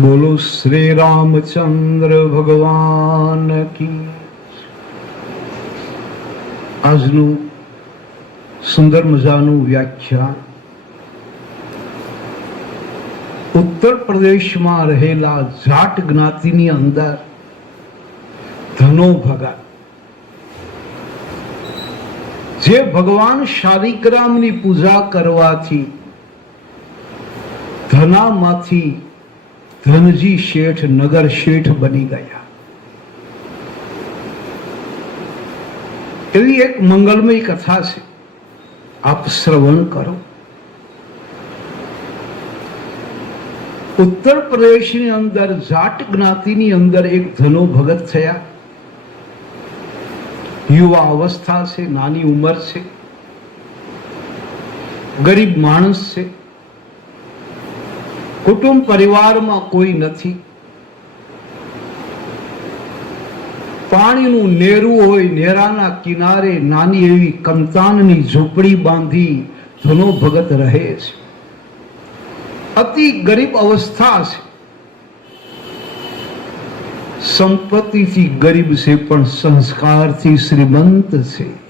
બોલો શ્રી રામચંદ્ર ભગવાન કી આજનું સુંદર મજાનું વ્યાખ્યાન. ઉત્તર પ્રદેશમાં રહેલા જાટ જ્ઞાતિની અંદર ધનો ભગા જે ભગવાન શાલિગ્રામની પૂજા કરવાથી ધનામાંથી ધનજી શેઠ નગર શેઠ બની ગયા એવી એક મંગલમય કથા છે આપ શ્રવણ કરો ઉત્તર પ્રદેશની અંદર જાટ જ્ઞાતિની અંદર એક ધનો ભગત થયા યુવા અવસ્થા છે નાની ઉંમર છે ગરીબ માણસ છે કુટુંબ પરિવારમાં કોઈ નથી. પાણીનું નેરું હોય, નેરાના કિનારે નાની એવી કમતાનની ઝૂંપડી બાંધી ધનો ભગત રહે છે. અતિ ગરીબ અવસ્થા છે. સંપત્તિથી ગરીબ છે, પણ સંસ્કારથી શ્રીમંત છે.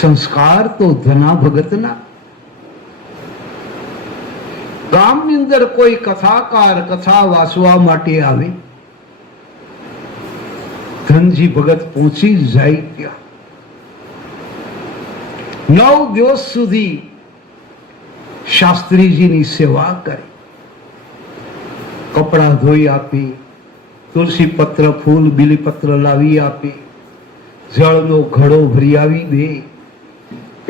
સંસ્કાર તો ધના ભગતના ગામની અંદર કોઈ કથાકાર, કથા વાંચવા માટે આવે? ધનજી ભગત પહોંચી જાય ત્યાં. નવ દિવસ સુધી શાસ્ત્રીજીની સેવા કરી. કપડા ધોઈ આપી તુલસી પત્ર ફૂલ, બીલીપત્ર લાવી આપી, જળનો ઘડો ભરી આવી દે.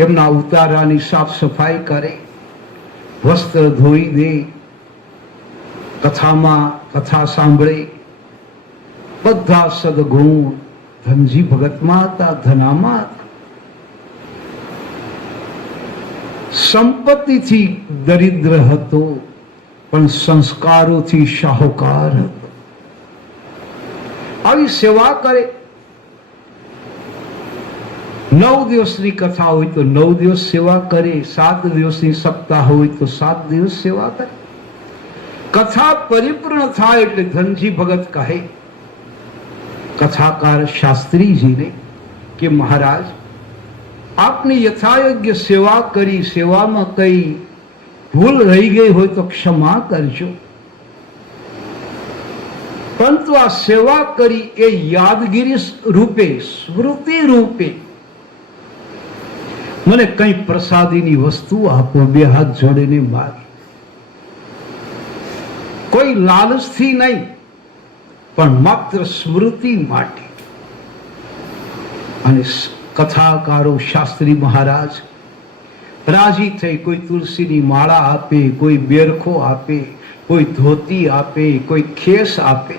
એમના ઉતારાની સાફ સફાઈ કરે. વસ્ત્ર ધોઈ દે, કથામાં કથા સાંભળે, બધા સદગુણ ધનજી ભગતમાં હતા ધનામાં હતા સંપત્તિથી દરિદ્ર હતો, પણ સંસ્કારોથી શાહુકાર હતો. આવી સેવા કરે નવ દિવસની કથા હોય તો નવ દિવસ સેવા કરે સાત દિવસની સપ્તાહ હોય તો સાત દિવસ સેવા કરે કથા પરિપૂર્ણ થાય એટલે ધનજી ભગત કહે કથાકાર શાસ્ત્રીજીને કે મહારાજ આપની યથાયોગ્ય સેવા કરી સેવામાં કઈ ભૂલ રહી ગઈ હોય તો ક્ષમા કરજો પરંતુ આ સેવા કરી એ યાદગીરી રૂપે સ્મૃતિ રૂપે મને કઈ પ્રસાદીની વસ્તુ આપો, બે હાથ જોડીને માર. કોઈ લાલચથી નહીં, પણ માત્ર સ્મૃતિ માટે. અને કથાકારો, શાસ્ત્રી મહારાજ, રાજી થઈ કોઈ તુલસીની માળા આપે, કોઈ બેરખો આપે, કોઈ ધોતી આપે, કોઈ ખેસ આપે.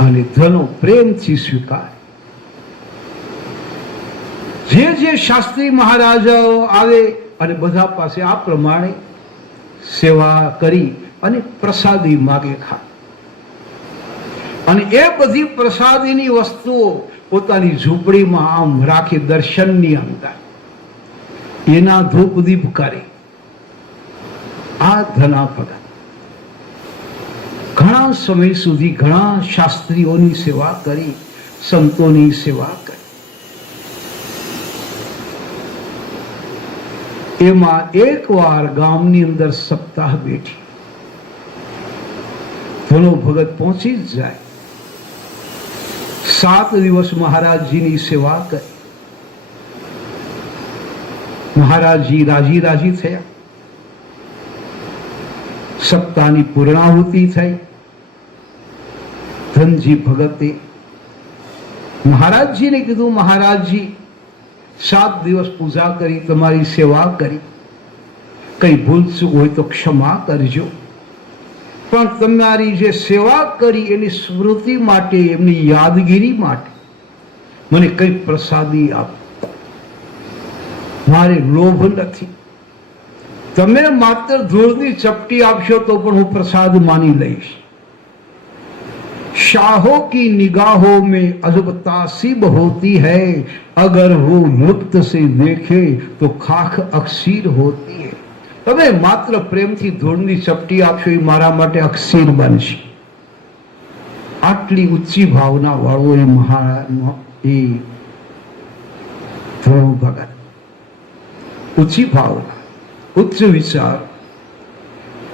અને ધનો પ્રેમથી સ્વીકાર. જે જે શાસ્ત્રી મહારાજાઓ આવે અને બધા પાસે આ પ્રમાણે સેવા કરી અને પ્રસાદી માગે ખા. અને એ બધી પ્રસાદીની વસ્તુઓ પોતાની ઝૂંપડીમાં આમ રાખી દર્શનની અંદર. એના ધૂપ દીપ કરે. આ ધના ભગત ઘણા સમય સુધી ઘણા શાસ્ત્રીઓની સેવા કરી, સંતોની સેવા કરી એમાં એકવાર ગામની અંદર સપ્તાહ બેઠી. ધનો ભગત પહોંચી જ જાય. સાત દિવસ મહારાજજીની સેવા કરી. મહારાજજી રાજી રાજી થયા. સપ્તાહની પૂર્ણાહુતિ થઈ. ધનજી ભગતે મહારાજજીને કીધું, મહારાજજી સાત દિવસ પૂજા કરી, તમારી સેવા કરી. કઈ ભૂલ ચૂક હોય તો ક્ષમા કરજો. પણ તમારી જે સેવા કરી એની સ્મૃતિ માટે, એમની યાદગીરી માટે મને કઈ પ્રસાદી આપો. મારે લોભ નથી. તમે માત્ર ધૂળની ચપટી આપશો તો પણ હું પ્રસાદ માની લઈશ. शाहों की निगाहों में अजब तासीब होती है अगर वो मुक्त से देखे तो खाक अक्सीर होती है તમે માત્ર પ્રેમથી ધૂળની ચપટી આપશો એ મારા માટે અક્ષીર બનશે આટલી ઊંચી ભાવના વાળો એ મહા એ ધ્રુવ ભગત ઊંચી ભાવના ઉચ્ચ વિચાર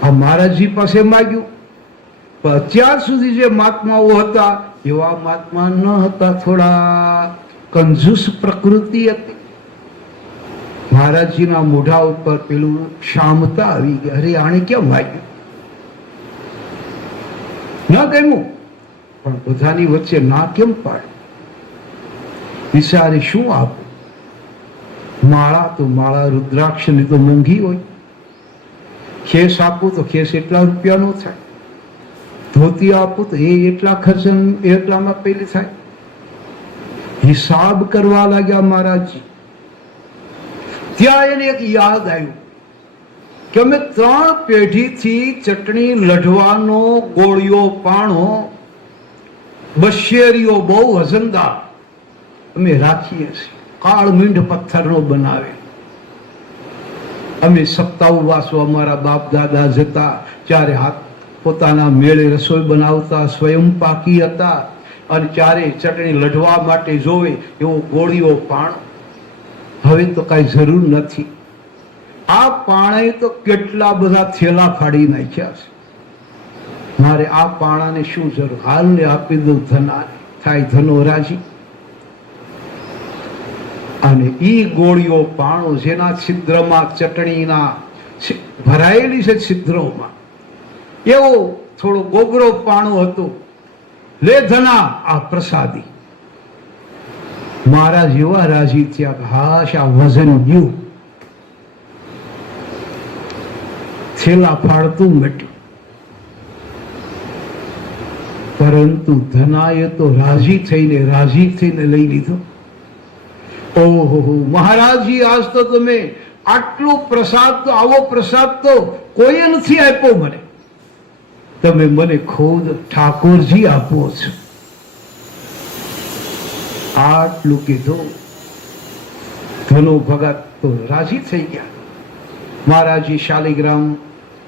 આ મહારાજજી પાસે માગ્યું પણ અત્યાર સુધી જે મહાત્માઓ હતા, એવા મહાત્મા ન હતા થોડા. કંજૂસ પ્રકૃતિ હતી. મહારાજજીના મોઢા ઉપર પેલું શામતા આવી ગઈ. અરે આણે કેમ વાગ્યું? ન ગમ્યું. પણ બધાની વચ્ચે ના કેમ પાડ વિચારે શું આપું? માળા તો માળા, રુદ્રાક્ષની તો મોંઘી હોય. ખેસ આપું તો ખેસ એટલા રૂપિયાનો થાય. ધોતી આપું તો એ એટલા ખર્ચ એટલામાં પેલી થાય. હિસાબ કરવા લાગ્યા મહારાજજી. ત્યાં એને એક યાદ આવ્યું કે અમે ત્રણ પેઢીથી ચટણી લઢવાનો, ગોળીઓ પાણો બશેરીઓ બહુ વજનદાર અમે રાખીએ છીએ. કાળ મીંઢ પથ્થરનો બનાવે. અમે સપ્તાહ વાસો અમારા બાપ દાદા જતા ત્યારે હાથ પોતાના મેળે રસોઈ બનાવતા, સ્વયં પાકી હતા અને ચારે ચટણી લઢવા માટે જોવે એવો ગોળીઓ પાણ. હવે તો કાંઈ જરૂર નથી. આ પાણે તો કેટલા બધા થેલા ફાડી નાખ્યા છે. મારે આ પાણાને શું જરૂર? હાલને આપી દઉં ધના થાય ધનો રાજી અને ઈ ગોળીઓ પાણો જેના છિદ્રમાં ચટણીના ભરાયેલી છે છિદ્રોમાં. એવો થોડો ગોગરો પાણો હતો. લે ધના આ પ્રસાદી. મારા જેવા રાજી થયા હાશ, આ વજન ગયું. છેલ્લા ફાળતું મટ્યું. પરંતુ ધનાએ તો રાજી થઈને રાજી થઈને લઈ લીધો. ઓહો, મહારાજી, આજ તો તમે આટલો પ્રસાદ તો આવો પ્રસાદ તો કોઈએ નથી આપ્યો મને. તમે મને ખુદ ઠાકોરજી આપો છો. આટલું કીધું ધનો ભગત તો રાજી થઈ ગયા. મહારાજી શાલિગ્રામ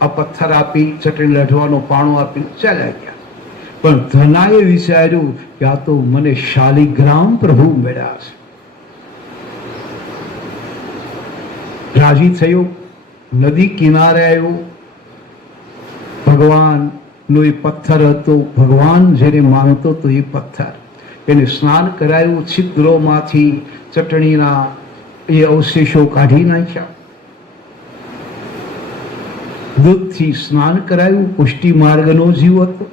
આ પથ્થર આપી, ચટણી લઢવાનો પાણો આપી ચાલ્યા ગયા. પણ ધનાએ વિચાર્યું કે આ તો મને શાલિગ્રામ પ્રભુ મળ્યા છે. રાજી થયો, નદી કિનારે આવ્યો. ભગવાન નો એ પથ્થર હતો. ભગવાન જેને માનતો તો એ પથ્થર. એને સ્નાન કરાયું, છિદ્રોમાંથી ચટણીના એ અવશેષો કાઢી નાખ્યા. દૂધથી સ્નાન કરાયું, પુષ્ટિ માર્ગનો જીવ હતો.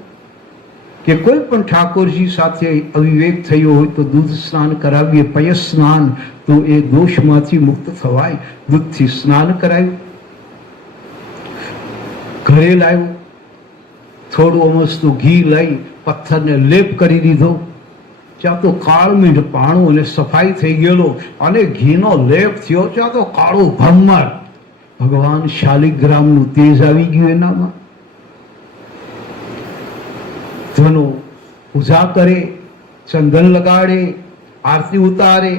કે કોઈ પણ ઠાકોરજી સાથે અવિવેક થયો હોય તો દૂધ સ્નાન કરાવીએ પય સ્નાન તો એ દોષમાંથી મુક્ત થવાય. દૂધથી સ્નાન કરાયું. ઘરે લાવ્યું. થોડું અમસનું ઘી લઈ પથ્થરને લેપ કરી દીધો. ત્યાં તો કાળમીઠ પાણું અને સફાઈ થઈ ગયેલો અને ઘીનો લેપ થયો. ત્યાં તો કાળો ભમ્મર ભગવાન શાલિગ્રામનું તેજ આવી ગયું એનામાં. ધનો પૂજા કરે ચંદન લગાડે, આરતી ઉતારે.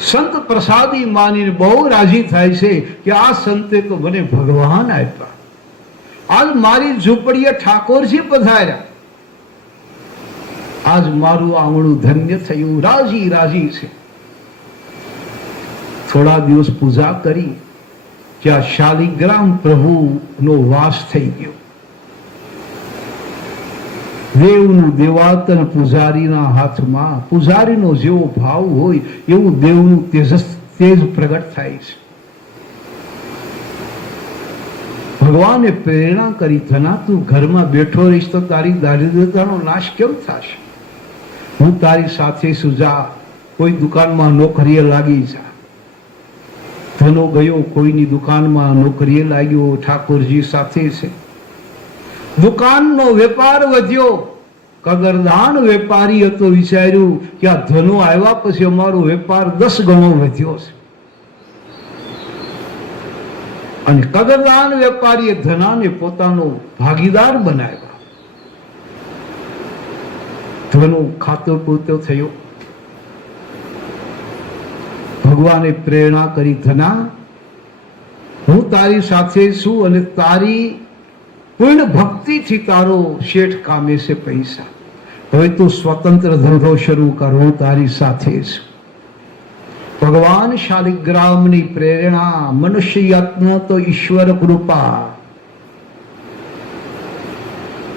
સંત પ્રસાદી માનીને બહુ રાજી થાય છે કે આ સંતે તો મને ભગવાન આપ્યા. આજ મારી ઝૂંપડીએ ઠાકોરજી પધાર્યા. આજ મારું આંગણું ધન્ય થયું, રાજી રાજી છે. થોડા દિવસ પૂજા કરી, ત્યાં શાલિગ્રામ પ્રભુનો વાસ થઈ ગયો. દેવનું દેવાતન પૂજારીના હાથમાં, પૂજારીનો જેવો ભાવ હોય, એવું દેવનું તેજસ, તેજ પ્રગટ થાય છે. ભગવાને પ્રેરણા કરી ધના તું ઘરમાં બેઠો રહીશ તો તારી દારિદ્રતાનો નાશ કેમ થશે? હું તારી સાથે સુજા કોઈ દુકાનમાં નોકરીએ લાગી જા. ધનો ગયો, કોઈની દુકાનમાં નોકરીએ લાગ્યો, ઠાકોરજી સાથે છે. દુકાનનો વેપાર વધ્યો. કદરદાન વેપારી હતો વિચાર્યું કે આ ધનો આવ્યા પછી અમારો વેપાર દસ ગણો વધ્યો છે. અને કદરદાન વેપારીએ ધનાને પોતાનો ભાગીદાર બનાવ્યો. ધનો ખાતો પૂરતો થયો. ભગવાને પ્રેરણા કરી ધના, હું તારી સાથે છું અને તારી પૂર્ણ ભક્તિથી તારો શેઠ કામે છે પૈસા. હવે તું સ્વતંત્ર ધંધો શરૂ કર, હું તારી સાથે છું. ભગવાન શાલિગ્રામની પ્રેરણા મનુષ્ય યત્ન તો ઈશ્વર કૃપા.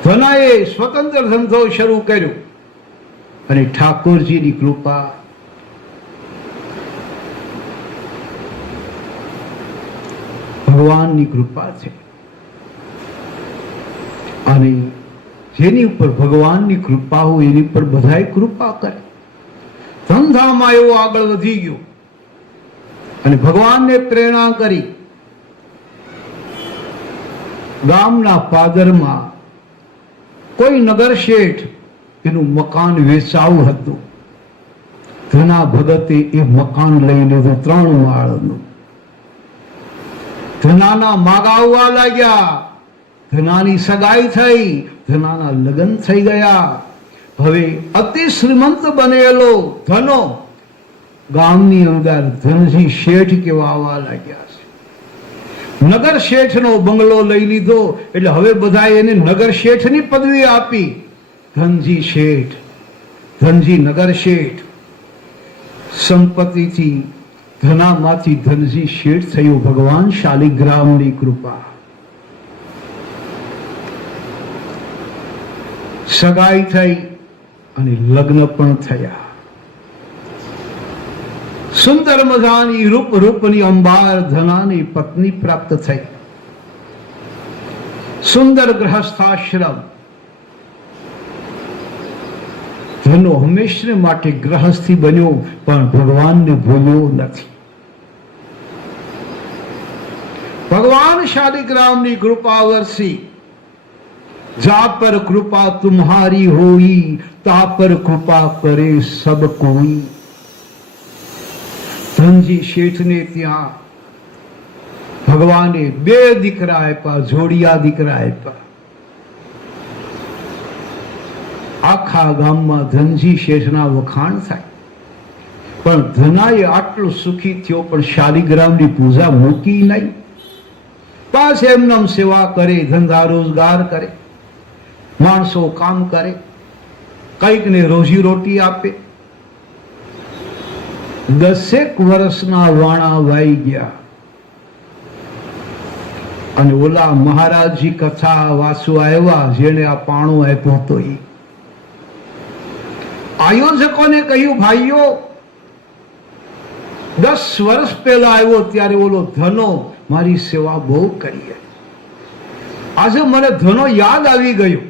ધનાએ સ્વતંત્ર ધંધો શરૂ કર્યો અને ઠાકોરજીની કૃપા. ભગવાનની કૃપા છે. અને જેની ઉપર ભગવાનની કૃપા હોય એની ઉપર બધાય કૃપા કરે. ધંધામાં એવો આગળ વધી ગયો. અને ભગવાનને પ્રેરણા કરી ગામના પાદરમાં કોઈ નગર શેઠ એનું મકાન વેચાવું હતું. ધના ભગતે એ મકાન લઈ લીધું ત્રણ માળનું ધનાના માગાવવા લાગ્યા. ધનાની સગાઈ થઈ, ધનાના લગ્ન થઈ ગયા. હવે અતિ શ્રીમંત બનેલો ધનો ગામની અંદર ધનસિંહ શેઠ કેવા આવવા લાગ્યા છે. નગર શેઠનો બંગલો લઈ લીધો, એટલે હવે બધા એને નગર શેઠની પદવી આપી. ધનજી શેઠ ધનજી નગર શેઠ. સંપત્તિથી ધનામાંથી ધનજી શેઠ થયો ભગવાન શાલિગ્રામની કૃપા. સગાઈ થઈ અને લગ્ન પણ થયા. સુંદર મજાની રૂપ રૂપની અંબાર ધનાની પત્ની પ્રાપ્ત થઈ સુંદર ગ્રહસ્થાશ્રમ ધનો હંમેશને માટે ગ્રહસ્થી બન્યો પણ ભગવાનને ભૂલ્યો નથી ભગવાન શાલિગ્રામની કૃપા વરસી જા પર કૃપા તુમ્હારી હોઈ તા પર કૃપા કરે સબ કોઈ ધનજી શેઠને ત્યાં ભગવાને બે દીકરા આપ્યા જોડિયા દીકરા આપ્યા આખા ગામમાં ધનજી શેઠના વખાણ થાય. પણ ધનાએ આટલો સુખી થયો, પણ શાલિગ્રામની પૂજા મૂકી નહીં. પાસ એમનામ સેવા કરે, ધંધા રોજગાર કરે, માણસો કામ કરે કંઈક ને રોજી રોટી આપે. દસેક વર્ષના વાણા વાઈ ગયા. અને ઓલા મહારાજજી કથા વાસુ આવ્યા જેને આ પાણું આપ્યો હતો એ આયોજકોને કહ્યું, ભાઈઓ, દસ વર્ષ પહેલા આવ્યો ત્યારે ઓલો ધનો મારી સેવા બહુ કરી. આજે મને ધનો યાદ આવી ગયો.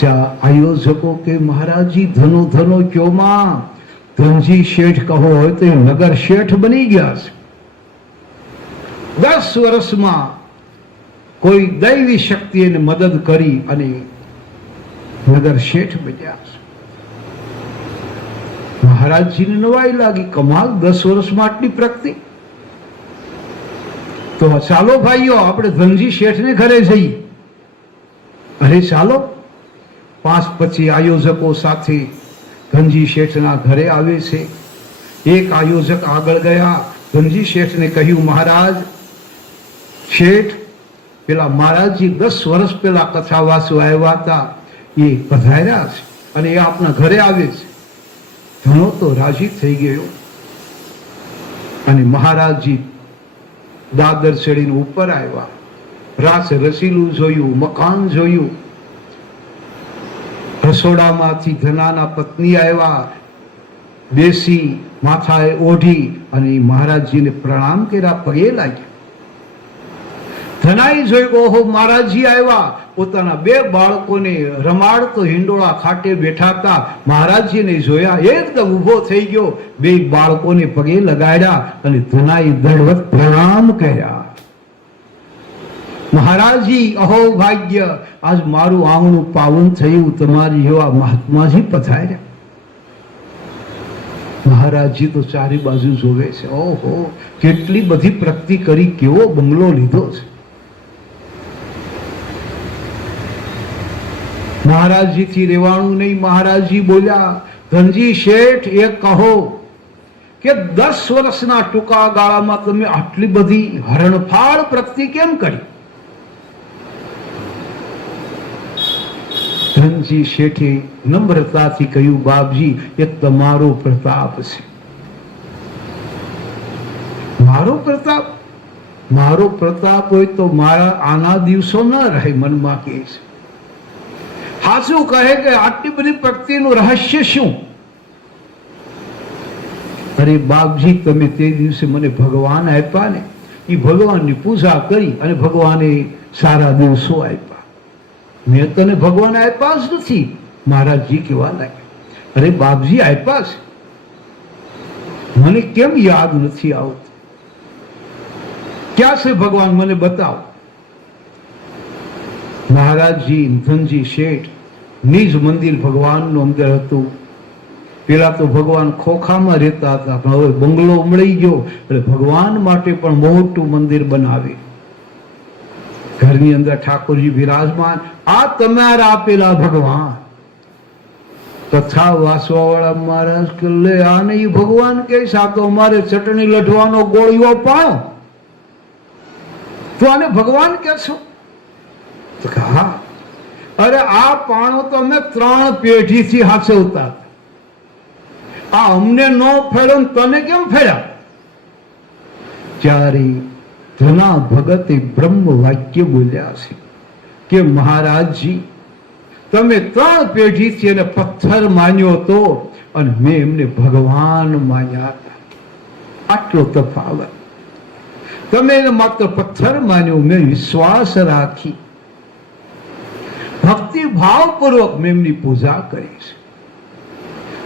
જ્યાં આયોજકો કે મહારાજજી ધનો ધનો ક્યોમાં ધનજી શેઠ કહો હોય તો નગર શેઠ બની ગયા છે. દસ વર્ષમાં કોઈ દૈવી શક્તિ એને મદદ કરી અને નગર શેઠ બન્યા છે. મહારાજજીને નવાઈ લાગી, કમાલ, દસ વર્ષમાં આટલી પ્રગતિ. તો ચાલો ભાઈઓ, આપણે ધનજી શેઠને ઘરે જઈએ. અરે ચાલો પાંચ પછી આયોજકો સાથે ધનજી શેઠના ઘરે આવે છે. એક આયોજક આગળ ગયા. ધનજી શેઠને કહ્યું, મહારાજ, શેઠ, પેલા મહારાજજી દસ વર્ષ પહેલા કથા વાસુ આવ્યા હતા. એ પધાર્યા છે અને એ આપના ઘરે આવે છે. ધણો તો રાજી થઈ ગયો. અને મહારાજજી દાદર ચડીને ઉપર આવ્યા. રાસ રસીલું જોયું, મકાન જોયું. રસોડામાંથી ધનાના પત્ની આવ્યા. બેસી માથાએ ઓઢી અને મહારાજજીને પ્રણામ કર્યા. પગે લાગ્યા. ધનાઈ જોઈ ઓહો, મહારાજજી આવ્યા. પોતાના બે બાળકોને રમાડતો હિંડોળા ખાટે બેઠા હતા. મહારાજજીને જોયા, એકદમ ઊભો થઈ ગયો. બે બાળકોને પગે લગાડ્યા અને ધનાઈ દળવત પ્રણામ કર્યા. મહારાજજી, અહો ભાગ્ય, આજ મારું આંગણું પાવન થયું, તમારી જેવા મહાત્માજી પધાર્યા. મહારાજજી તો ચારે બાજુ જોવે છે. ઓહો, કેટલી બધી પ્રગતિ કરી, કેવો બંગલો લીધો છે. મહારાજજીથી રેવાણું નહીં, મહારાજજી બોલ્યા, ધનજી શેઠ એ કહો કે દસ વર્ષના ટૂંકા ગાળામાં તમે આટલી બધી હરણફાળ પ્રગતિ કેમ કરી? ધનજી શેઠે નમ્રતાથી કહ્યું, બાપજી એ તમારો પ્રતાપ છે. મારો પ્રતાપ? મારો પ્રતાપ હોય તો મારા આના દિવસો ન રહે, મનમાં કે છે. હાસુ કહે કે આટલી બધી પ્રગતિનું રહસ્ય શું? અરે બાપજી, તમે તે દિવસે મને ભગવાન આપ્યા ને એ ભગવાનની પૂજા કરી અને ભગવાને સારા દિવસો આપ્યા. મેં તને ભગવાન આપ્યા જ નથી. મહારાજજી કેવા લાગ્યા. અરે બાપજી, આપ્યા છે. મને કેમ યાદ નથી આવતું? ક્યાં છે ભગવાન? મને બતાવો. મહારાજજી ધનજી શેઠ, નિજ મંદિર ભગવાનનું અંદર હતું. પેલા તો ભગવાન ખોખામાં રહેતા હતા, પણ હવે બંગલો મળી ગયો. એટલે ભગવાન માટે પણ મોટું મંદિર બનાવે ઘરની અંદર ઠાકોરજી વિરાજમાન આ તમારા આપેલા ભગવાન. તથા વાસવા વાળા મહારાજ કે લે આ નહીં ભગવાન કે આ તો અમારે ચટણી લઢવાનો ગોળીઓ પાણો તો આને ભગવાન કે છો તો હા. અરે આ પાણો તો અમે ત્રણ પેઢીથી હાચવતા હતા. આ અમને ન ફેડ્યો તને કેમ ફેડ્યા ત્યારે ધના ભગતે બ્રહ્મ વાક્ય બોલ્યા છે કે મહારાજજી, તમે ત્રણ પેઢીથી એને પથ્થર માન્યો હતો અને મેં એમને ભગવાન માન્યા હતા. આટલો તફાવત. તમે એને માત્ર પથ્થર માન્યો, મેં વિશ્વાસ રાખી. ભક્તિ ભાવપૂર્વક મેં એમની પૂજા કરી છે.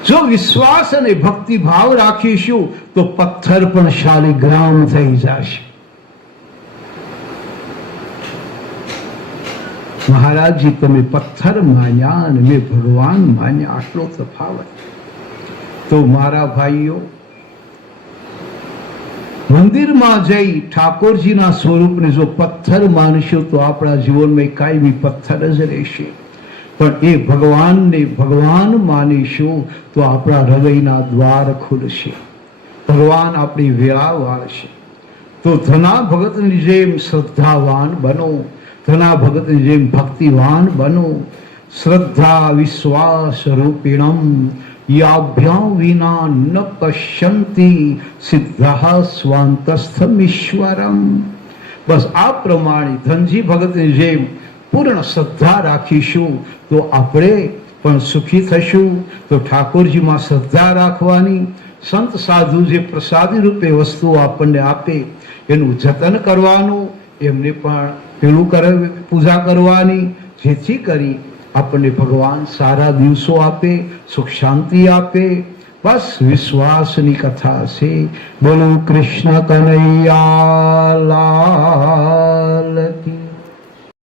જો વિશ્વાસ અને ભક્તિ ભાવ રાખીશું, તો પથ્થર પણ શાલિગ્રામ થઈ જશે. મહારાજજી, તમે પથ્થર માન્યા અને મેં ભગવાન માન્યા, આટલો તફાવત. તો મારા ભાઈઓ, મંદિરમાં જઈ ઠાકોરજીના સ્વરૂપને જો પથ્થર માનશું, તો આપણા જીવનમાં કાયમી પથ્થર જ રહેશે. પણ એ ભગવાનને ભગવાન માનીશું, તો આપણા હૃદયના દ્વાર ખુલશે. ભગવાન આપણી વ્યા વાળશે. તો ધના ભગતની જેમ શ્રદ્ધાવાન બનો. ધના ભગતની જેમ ભક્તિવાન બનો. શ્રદ્ધા વિશ્વાસ રૂપિણમ. યાભ્યા વિના ન પશ્યંતિ. સિદ્ધ સ્વાંતસ્થમીશ્વરમ. બસ આ પ્રમાણે ધનજી ભગતની જેમ પૂર્ણ શ્રદ્ધા રાખીશું તો આપણે પણ સુખી થશું. તો ઠાકોરજીમાં શ્રદ્ધા રાખવાની. સંત સાધુ જે પ્રસાદી રૂપે વસ્તુઓ આપણને આપે, એનું જતન કરવાનું, એમને પણ પેલું કરે, પૂજા કરવાની, જેથી કરી આપણને ભગવાન સારા દિવસો આપે, સુખ શાંતિ આપે. બસ વિશ્વાસની કથા છે. બોલો કૃષ્ણ કનૈયા લાલ કી